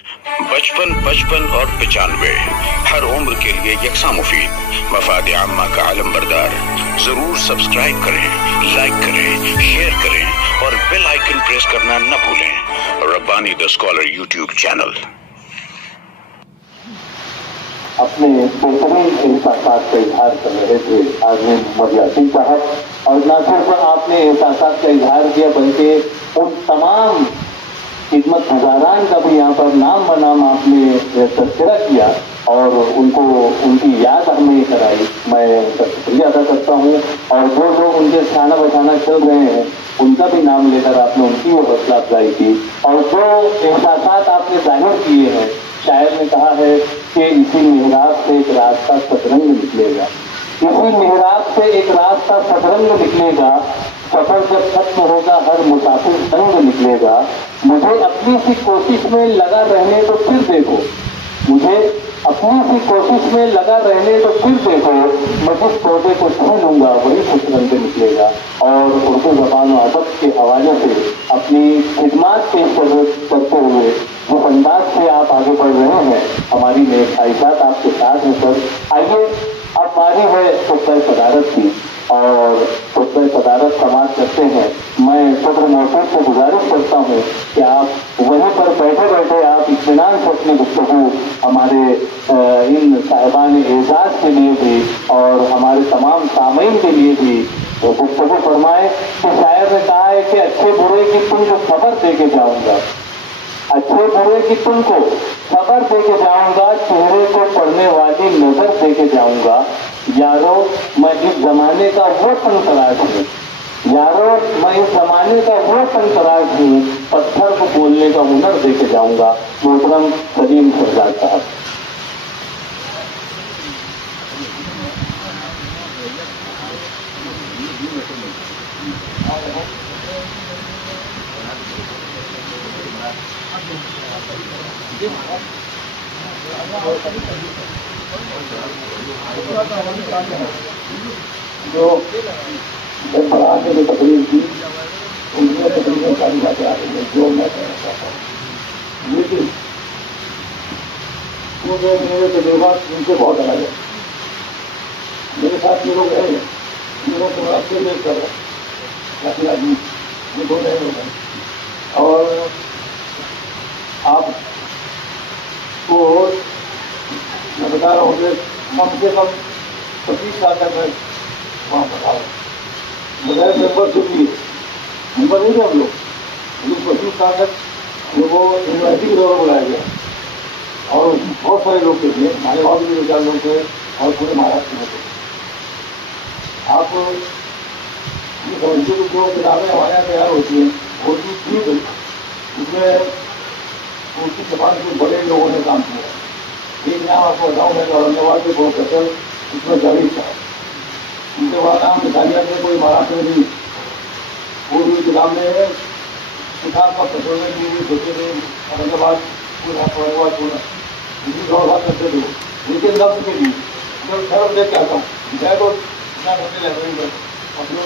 55, 55 اور 95 ہر عمر کے لیے یکساں مفید، مفاد عامہ کا علم بردار۔ ضرور سبسکرائب کریں، لائک کریں، شیئر کریں اور بیل آئیکن پریس کرنا نہ بھولیں۔ ربانی دا اسکالر یوٹیوب چینل۔ اپنے بہترین احساسات کا اظہار کر رہے تھے عازمین محمد یاسین صاحب، اور نہ صرف آپ نے احساسات کا اظہار کیا بلکہ ان تمام خدمت گزاران کا بھی یہاں پر نام بنام آپ نے تذکرہ کیا اور ان کو ان کی یاد ہمیں کرائی۔ میں ان کا شکریہ ادا کرتا ہوں، اور جو لوگ ان کے کھانا بچانا چل رہے ہیں ان کا بھی نام لے کر آپ نے ان کی وہ حوصلہ افزائی کی، اور جو احساسات آپ نے ظاہر کیے ہیں، شاعر نے کہا ہے کہ اسی محراب سے ایک راستہ سترنگ نکلے گا، اسی محراب سے ایک راستہ سترنگ نکلے گا، سفر جب ختم ہوگا ہر مسافر تنگ نکلے گا، مجھے اپنی سی کوشش میں لگا رہنے تو پھر دیکھو، مجھے اپنی سی کوشش میں لگا رہنے تو پھر دیکھو، میں جس پودے کو چھو لوں گا وہی خوش رنگ نکلے گا۔ اور اردو زبان و ادب کے حوالے سے اپنی خدمات پیش کرتے ہوئے جس انداز سے آپ آگے بڑھ رہے ہیں، ہماری نیک خواہشات آپ کے ساتھ ہیں سر۔ آئیے اب باری ہے خطبہ صدارت کی، اور خطبہ صدارت سماعت کرتے ہیں۔ میں صدر موصوف سے گزارش کرتا ہوں کہ آپ وہیں پر بیٹھے بیٹھے آپ اطمینان سے اپنی گفتگو ہمارے ان صاحبان اعزاز کے لیے بھی اور ہمارے تمام سامعین کے لیے بھی گفتگو فرمائیں کہ شاعر نے کہا ہے کہ اچھے برے کی تم کو خبر دے کے جاؤں گا، اچھے برے کی تم کو خبر دے کے جاؤں گا، چہرے کو پڑھنے والی نظر دے کے جاؤں گا، یارو میں اس زمانے کا وہ فن تراش ہوں، یارو میں اس زمانے کا وہ فن تراش ہوں، پتھر کو بولنے کا ہنر دے کے جاؤں گا۔ محترم سلیم شہزاد صاحب۔ جو بڑھا کے جو تقریر کی ان میں تقریباً ساری باتیں آ رہی ہیں جو میں کہنا چاہتا ہوں، لیکن وہ جو میرے تجربات ان سے بہت الگ ہے۔ میرے ساتھ یہ لوگ ہیں ان لوگوں کو آپ سے دیکھ کر کافی آدمی یہ دو نئے لوگ ہیں، اور آپ کو میں بتا رہا ہوں کہ کم سے کم 25 سال تک میں وہاں پڑھا ہوں، بغیر ممبر سے بھی ممبر نہیں تھے ہم لوگ، لیکن 25 سال تک وہ یونیورسٹی کے دور بلایا گیا، اور بہت سارے لوگ تھے ہمارے اور بھی 2-4 لوگ تھے، اور پورے مہاراشٹر میں تھے۔ آپ یہ سمجھتے کہ جو کتابیں ہمارے یہاں تیار ہوتی ہیں وہ ٹھیک ہے، اس میں اس کی زبان کے بڑے لوگوں نے کام کیا ہے۔ ایک نام آپ کو بتاؤں میں اورنگ آباد کے پروفیسر اس میں جاوید صاحب، ان کے بعد نام مثالیات میں کوئی مہاراشٹر میں نہیں، اردو کتاب میں کتاب کا پسند کی ہوئی سوچے تھے اورنگ آباد پورا اورنگ آباد پورا اسی دور بات کرتے تھے، لیکن لفظ کے لیے میں خیر دیکھ کے آتا ہوں میں تو اتنا کرتے لائبریری میں اپنے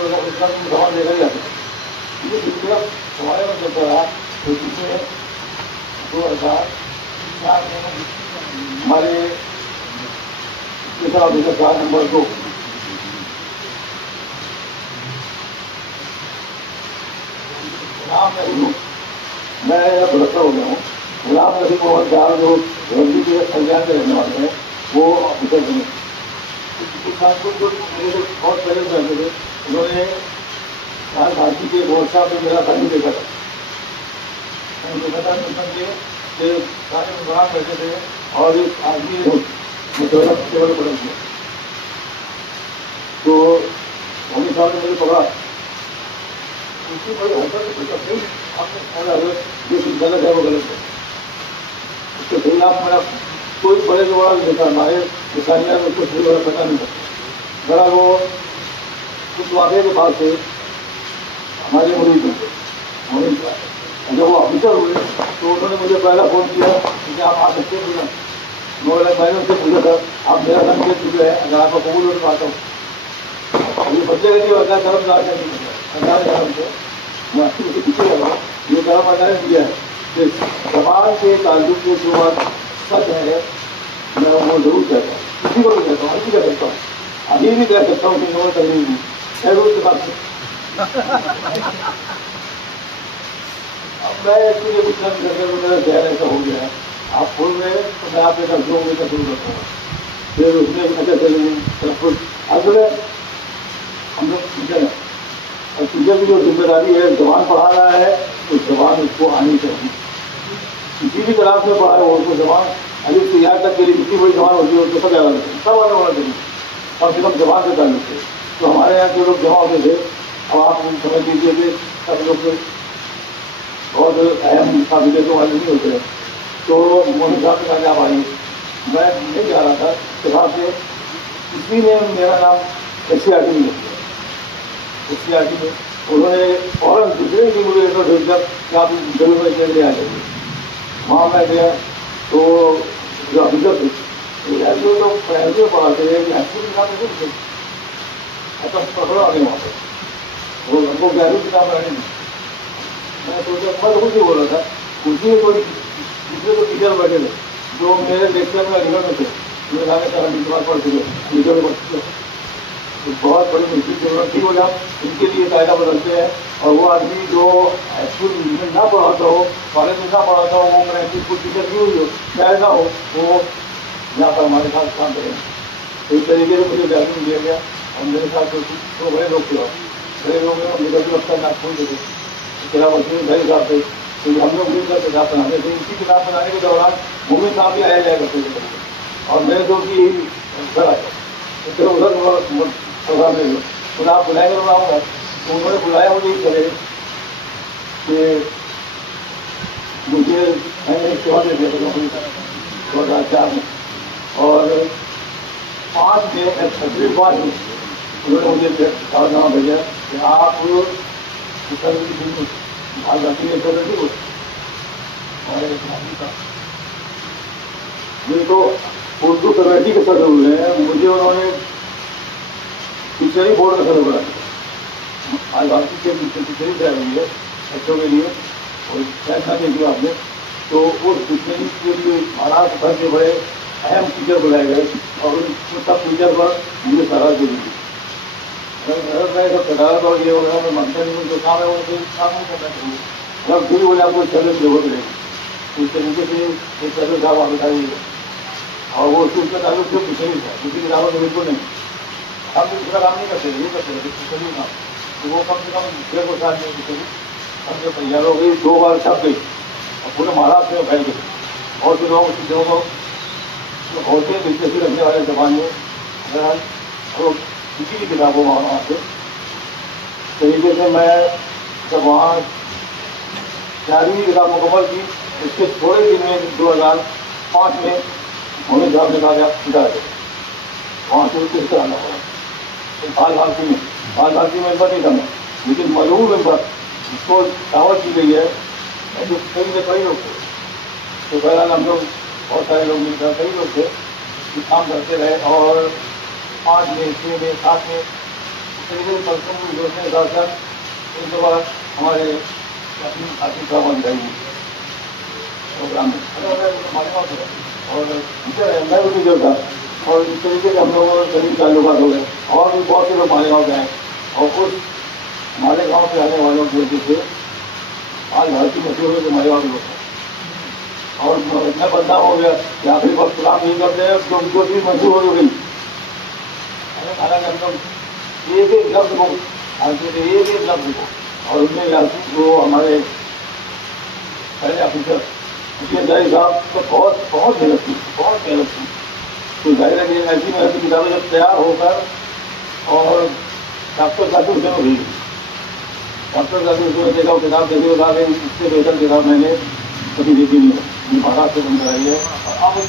زبان لے کر جاتے ہیں، یہ دوسرا ہمارے میں چلتا رہا۔ تو پچھلے 2004 میں ہمارے سال نمبر 2 میں برسر ہو گیا ہوں، غلام نبی محمد صاحب جو رنجی کے سنجان کے رہنے والے ہیں وہ آفیسر بنے، بہت پہلے جانتے تھے، انہوں نے بھارتی کے بہت صاحب نے میرا تعلیم دیکھا تھا، کہ سارے مقرر کرتے تھے، اور ایک آدمی مطلب ٹیبل پر رکھ دیا، تو مودی صاحب نے مجھے پکڑا، اس کی بڑی حرکت آپ نے خیال جو چیز غلط ہے وہ غلط ہے، اس کے خلاف میرا کوئی بڑے سے بڑا نہیں دیکھا، ہمارے مثالیات میں کچھ بھی بڑا پتہ نہیں تھا، بڑا وہ اس واقعے کے بعد سے ہمارے مرید جب وہ آفیسر ہوئے تو انہوں نے مجھے پہلا فون کیا کہ آپ آ سکتے ہیں، میں نے ان سے پوچھا تھا آپ میرا نام دے چکے ہیں، اگر آپ کو قبول ہونے پاتا ہوں، یہ بچے کا جو اللہ کرم دار کا نہیں اللہ کرم سے یہ کرم اللہ نے دیا ہے کہ زبان کے تعلق سے جو بات سچ ہے میں وہ ضرور کہتا ہوں، کسی کو بھی کہتا ہوں، ابھی بھی کہہ سکتا ہوں، ابھی بھی کہہ سکتا ہوں کہ نو تکلیف نہیں ضرور کی بات ہے۔ اب میں اس لیے کچھ کر کے میرا ذہن ایسا ہو گیا، آپ بول رہے ہیں تو میں آپ کے ساتھ لوگوں کا شروع کرتا ہوں، پھر اس میں اچھا چلیں سب کچھ اصل ہے ہم لوگ ٹیچر ہیں، اور ٹیچر کی جو ذمہ داری ہے زبان پڑھا رہا ہے تو زبان اس کو آنی چاہیے، کسی بھی کلاس میں پڑھا ہے وہ اس کو زبان الف سے یہاں تک کے لیے کتنی بڑی زبان ہوتی ہے اس کو سب یاد رکھیں، سب آنے ہونا چاہیے، اور پھر ہم زبان سے تعلق تھے تو ہمارے یہاں جو لوگ جمع ہوتے تھے اب آپ سمجھ لیجیے کہ سب لوگ بہت اہم قابلیتوں والے نہیں ہوتے ہیں، تو مودی صاحب نے کہا کہ آپ آئیے، میں نہیں جا رہا تھا صبح سے، اسی نے میرا نام ایس سی آر ٹی میں لکھ دیا، ایس سی آر ٹی میں انہوں نے فوراً دوسرے دن مجھے لیٹر بھیج دیا کہ آپ ضرور میں کے لیے آ جائیے، وہاں میں گیا تو جو آفیسر تھے جو لوگ پہلے میں پڑھاتے ہیں ہاسپٹل کے ساتھ نہیں ایسا پکڑا آ گئے وہاں پہ وہ ہم کو گیارہویں کتاب آئے نہیں، میں سوچا میں کچھ ہی بول رہا تھا، اسی میں کوئی دوسرے کو ٹیچر بیٹھے تھے جو میرے لیکچر میں علی گڑھ میں تھے، میرے سارے طرح کی بات پڑھ چکے علی گڑھ میں پڑھ چکے، بہت بڑی مشکل کی ضرورت تھی، وہ جب ان کے لیے قاعدہ بدلتے ہیں اور وہ آدمی جو اسکول میں نہ پڑھاتا ہو، کالج میں نہ پڑھاتا ہو، وہ میرا اسکول ٹیچر کی ہوئی ہو چاہے نہ ہو، وہ یہاں پر ہمارے ساتھ کام کریں، تو اس طریقے سے مجھے جائزہ دیا گیا، اور میرے ساتھ تو بڑے لوگ تھے، بڑے لوگ ہیں نکل کے وقت نہ کھول دیتے کتاب وسیم بھائی صاحب تھے، تو ہم لوگ مل کر کتاب بناتے تھے، ان کی کتاب بنانے کے دوران مومن صاحب بھی آیا جایا کرتے تھے، اور میرے دوست کی یہی گھر آئے ادھر پروگرام لے لو خدا آپ بلائیں گے آؤں گا، تو انہوں نے بلایا مجھے اس طرح کہ مجھے میں نے چوہا دے دیا 2004 میں، اور 5 میں تقریب 5 میں انہوں نے مجھے نامہ بھیجا کہ آپ یہ تو اردو کمیٹی کے صدر ہوئے ہیں، مجھے انہوں نے ٹیچری بورڈ کا صدر بنایا، آج بھارتی کے ٹیچری طے ہوئی ہے بچوں کے لیے، اور فیصلہ دے دیا آپ نے، تو اس ٹیچری کے لیے مہاراشٹر بھر کے بڑے اہم ٹیچر بلائے گئے، اور ان سب ٹیچر پر مجھے سراہ دے دی، میں سب صدارت اور یہ وغیرہ میں منتری میں جو کام ہے وہ کام نہیں کرنا چاہیے، جب پھر بولے آپ کو چلنے کی ضرورت رہے گی، اس طریقے سے ایک سیکٹر صاحب آپ بتائیے، اور وہ اس کا تعلق صرف کچھ نہیں تھا، کسی کی دعوت بالکل نہیں، ہم دوسرا کام نہیں کرتے یہ کرتے رہے کام، تو وہ کم سے کم 1.5 سال میں ہم سے تیار ہو گئی، 2 بار چھپ گئی اور پورے مہاراشٹر میں پھیل گئی، اور پھر لوگ چیزوں کو ہوتے دلچسپی رکھنے والے زبان میں بہرحال کسی بھی کتابوں وہاں سے طریقے سے میں جب وہاں 4ویں کتاب مکمل کی، اس کے تھوڑے دن میں 2005 میں مومن صاحب نے کہا کہ وہاں سے کس طرح آنا پڑا، بال بھارتی ممبر نہیں تھا میں، لیکن ملعون ممبر جس کو دعوت کی گئی ہے، ایسے کئی لوگ تھے، تو بہرحال ہم لوگ بہت سارے لوگ مل کر کئی لوگ تھے کام کرتے رہے، اور 5 میں 6 میں 7 میں اس طریقے سے پرسوں کو جوڑنے کے ساتھ ساتھ اس کے بعد ہمارے اپنی آصف صاحب دکھائی گئی پروگرام میں ہمارے پاس ہے، اور ٹیچر ہے میں بھی ٹیچر تھا، اور اس طریقے سے ہم لوگوں کے قریب تعلقات ہو گئے، اور بھی بہت سے لوگ ہمارے گاؤں کے آئے، اور کچھ ہمارے گاؤں سے آنے والوں کی وجہ سے آج بھارتی مشہور ہوئے ہمارے گاؤں کے لوگ ہیں، اور اتنا بدنام ہو گیا کہ آخری وقت کام نہیں کرتے ہیں تو ان کو چیز مشہور ہو گئی، حالانکہ ہم لوگ ایک لفظ کو ایک لفظ کو، اور ان میں وہ ہمارے پہلے آفیسر جائی صاحب تو بہت محنت کی، تو ظاہر ہے کہ ایسی میں ایسی کتابیں جب تیار ہو کر اور ڈاکٹر ذاکر حسین ہوئی، ڈاکٹر ذاکر حسین نے دیکھا وہ کتاب دیکھی وہ کہا کہ اس سے بہتر کتاب میں نے کبھی دیکھی نہیں ہے، مہاراشٹر سے بن کرائی ہے، اور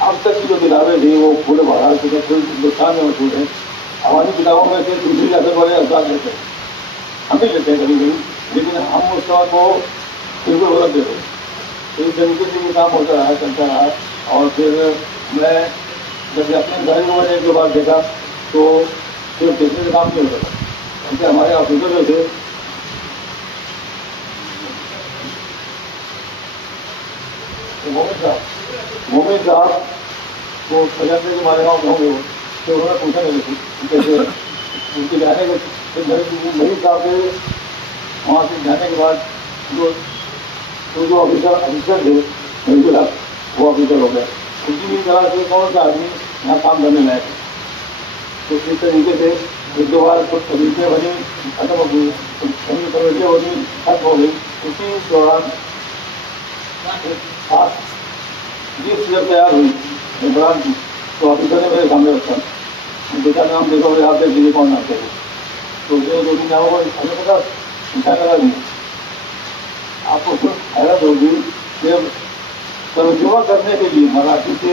اب تک کی جو کتابیں تھیں وہ پورے مہاراشٹر کے پورے ہندوستان میں موجود ہیں، ہماری کتابوں میں سے دوسری ریاست والے الفاظ لیتے ہیں، ہم بھی لیتے ہیں کبھی کبھی، لیکن ہم اس وقت کو بالکل غلط دیتے ہیں، تو اس طریقے سے یہ کام ہوتا رہا چلتا رہا، اور پھر میں جب اپنے ظاہر ہونے کے بعد دیکھا تو صرف دیکھنے سے کام نہیں ہوتا تھا، کیونکہ ہمارے آفیسر جو تھے مومن صاحب وہ پچانوے کے مالیگاؤں میں ہوں گے، تو انہوں نے پوچھا نہیں کیسے ان کے جانے کے مریض صاحب کے وہاں سے جانے کے بعد جو آفیسر تھے میڈیکل وہ آفیسر ہو گئے، ان کی بھی طرح سے کون سا آدمی یہاں کام کرنے لائے تھے. تو اس طریقے سے ایک دو بار کچھ کمیٹیاں بنی ختم ہو گئی، کمیٹیاں بنی ختم ہو گئی. اسی دوران جب تیار ہوئی عمران کی تو آفیسر نے میرے سامنے رکھا، بیٹا نام دیکھو میرے آپ دیکھ لیجیے کون نام چاہیے. تو دو تین ناموں کو ہمیں پتا انسان لگا نہیں. آپ کو خود حیرت ہوگی کہ ترجمہ کرنے کے لیے مراٹھی سے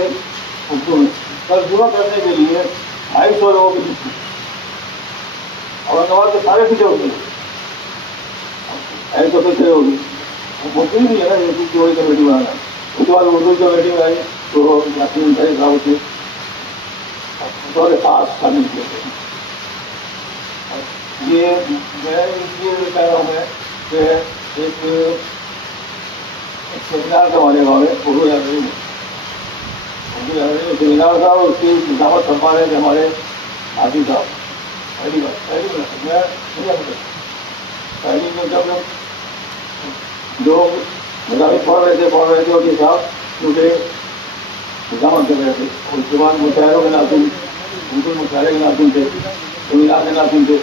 اردو میں ترجمہ کرنے کے لیے 250 لوگوں کی ضرورت تھی. اورنگ آباد کے سارے ٹیچر ہوتے ہیں 250 سے ہوگی. ممکن نہیں ہے نا یہ چیز کی وہی کمیٹی بنانا. اس کے بعد اردو کی کمیٹی میں آئی تو یاسین انصاری صاحب ہوتے بڑے خاص شامل کیے تھے. یہ میں اس لیے کہہ رہا ہوں کہ ایک سیمینار کا مالیگاؤں ہے اردو لائبریری میں سیمینار تھا. اس کی نظامت فرما رہے تھے ہمارے حاجی صاحب. پہلی میں جب لوگ مذاہب پڑھ رہے تھے اور یہ صاحب کیونکہ نظامت کر رہے تھے. اس کے بعد مشاعروں کے ناظرین بالکل مشاعرے کے ناظرین تھے، سیمینار کے ناظرین تھے.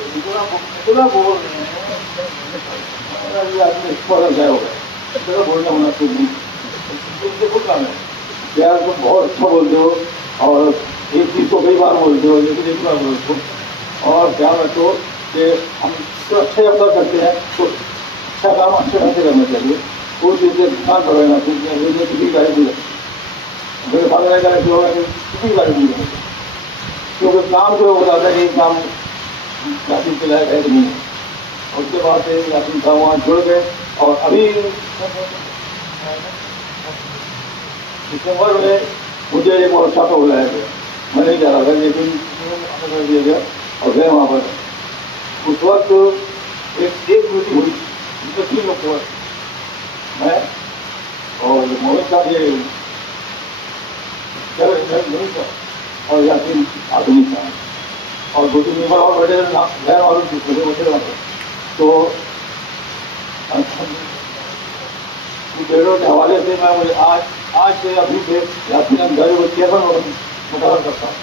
اتنا بولنا مناسب نہیں. خود کام ہے یار، تم بہت اچھا بولتے ہو اور ایک چیز کو کئی بار بولتے ہو لیکن ایک بار بولتے ہو. اور خیال رکھو کہ ہم جو اچھے افطار کرتے ہیں تو اچھا کام اچھے ڈھنگ سے کرنا چاہیے. کوئی چیز سے نقصان کر رہنا چاہیے، کسی کی گاڑی نہیں رکھتی. میرے فادر کا ایسے ہوگا کہ کسی کی گاڑی نہیں رکھتی کیونکہ کام جو بتاتا ہے کہ یہ کام یاسین کے لائق ہے کہ نہیں ہے. اس کے بعد سے یاسین صاحب وہاں جڑ گئے اور ابھی دسمبر میں مجھے ایک ورکشاپ پہ بلایا گیا. میں نہیں جا رہا تھا لیکن کر دیا گیا اور گئے وہاں پر. اس وقت ایک میٹنگ ہوئی جس میں 3 لوگ تھے، میں اور مومن صاحب یہ اور یاسین آدمی صاحب اور 2-3 ممبر اور بیٹھے غیر معلوم بیٹھے وہاں پر. تو پیڑوں کے حوالے سے میں مجھے آج سے ابھی سے یاسین انصاری کو چیئرمین مقرر کرتا ہوں.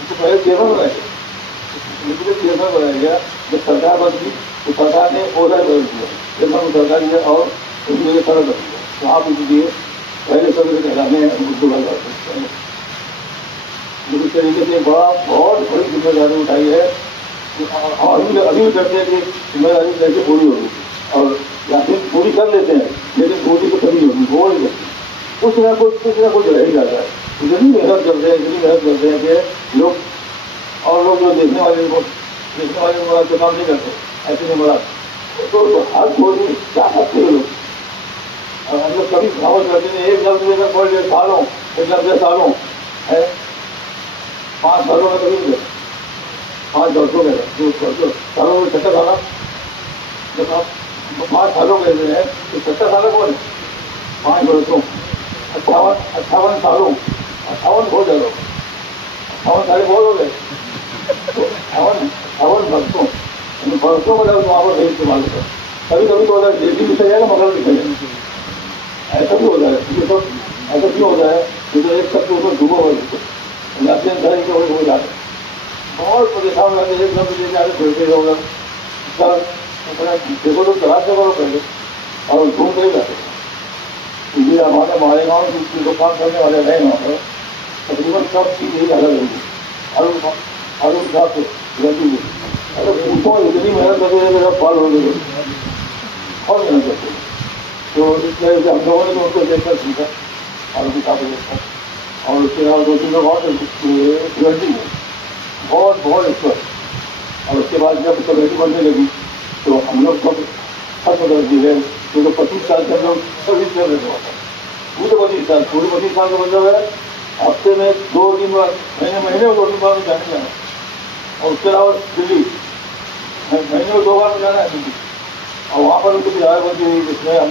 اس سے پہلے چیئرمین بنایا گیا، چیئرمین بنایا گیا. جب سرکار بنتی تو سرکار نے عہدہ بدل دیا، چیئرمین کو سرکار دیا اور اس میں یہ فرق کر دیا. تو آپ اس لیے پہلے سب سے کہلانے ہیں اردو بھاشا کرتے ہیں. اس طریقے سے بہت بڑی ذمہ داری اٹھائی ہے. ابھی بھی کرتے ہیں کہ ذمہ داری کیسے پوری ہوگی اور یاسین پوری کر لیتے ہیں لیکن پوری تو کبھی ہوگی وہ نہیں کرتی. کچھ نہ کچھ رہ ہی جاتا ہے. اتنی محنت کرتے ہیں کہ لوگ جو دیکھنے والے مراد کام نہیں کرتے ایسے نہیں مراد تو ہر تھوڑی کیا کرتے ہیں لوگ. ہم لوگ کبھی خبر کرتے ہیں ایک لفظ لے کر پڑھ لے سالوں ایک لفظ سالوں ہے 5 سالوں میں کبھی نہیں کرتے. 5 برسوں میں سالوں میں 70 سالہ جب آپ 5 سالوں کے ہیں تو 70 سالوں کون ہے 5 برسوں 58 سالوں 58 بہت زیادہ 58 سالے بہت ہو گئے. 58 برسوں برسوں کا لفظ وہاں پر نہیں استعمال ہوتا. کبھی کبھی تو ہوتا ہے جیسی بھی جائے گا مگر بھی چلے ایسا بھی ہوتا ہے. ایسا کیوں ہوتا ہے کیونکہ ایک شخص اس میں ڈوبا ہوا ہے یاسین انصاری کے ہو جاتے بہت پریشان رہتے ایک لفظ لے کے آگے پھرتے ہوگا دیکھو تو تلاش کرو پہلے اور گھوم کر ہی جاتے. یہ ہمارے مالیگاؤں کی جو کام کرنے والے رہے وہاں پر تقریباً سب چیز یہی الگ ہوگی. ہر صاحب سے غلطی ہوئی اگر پوچھو اتنی محنت کرتے ہیں میرا فال ہو گئے اور محنت کرتے ہیں. تو اس طرح سے ہم لوگوں نے تو ان کو دیکھ کر سیکھا آلوی صاحب دیکھ کر. اور اس کے علاوہ 2-3 لوگ اور گرنٹی ہے بہت ایکسپرٹ. اور اس کے بعد جب کمیٹی بننے لگی تو ہم لوگ سب ختم کر دیے کیونکہ 25 سال سے ہم لوگ سروس کر رہے تھے. پورے 25 سال کا مطلب ہے ہفتے میں 2-3 بار مہینے میں 2-3 بار میں جانا اور اس کے علاوہ دلی مہینے میں 2 بار میں جانا ہے دلی. اور وہاں پر ان کی رائے بندی ہوئی جس میں ہم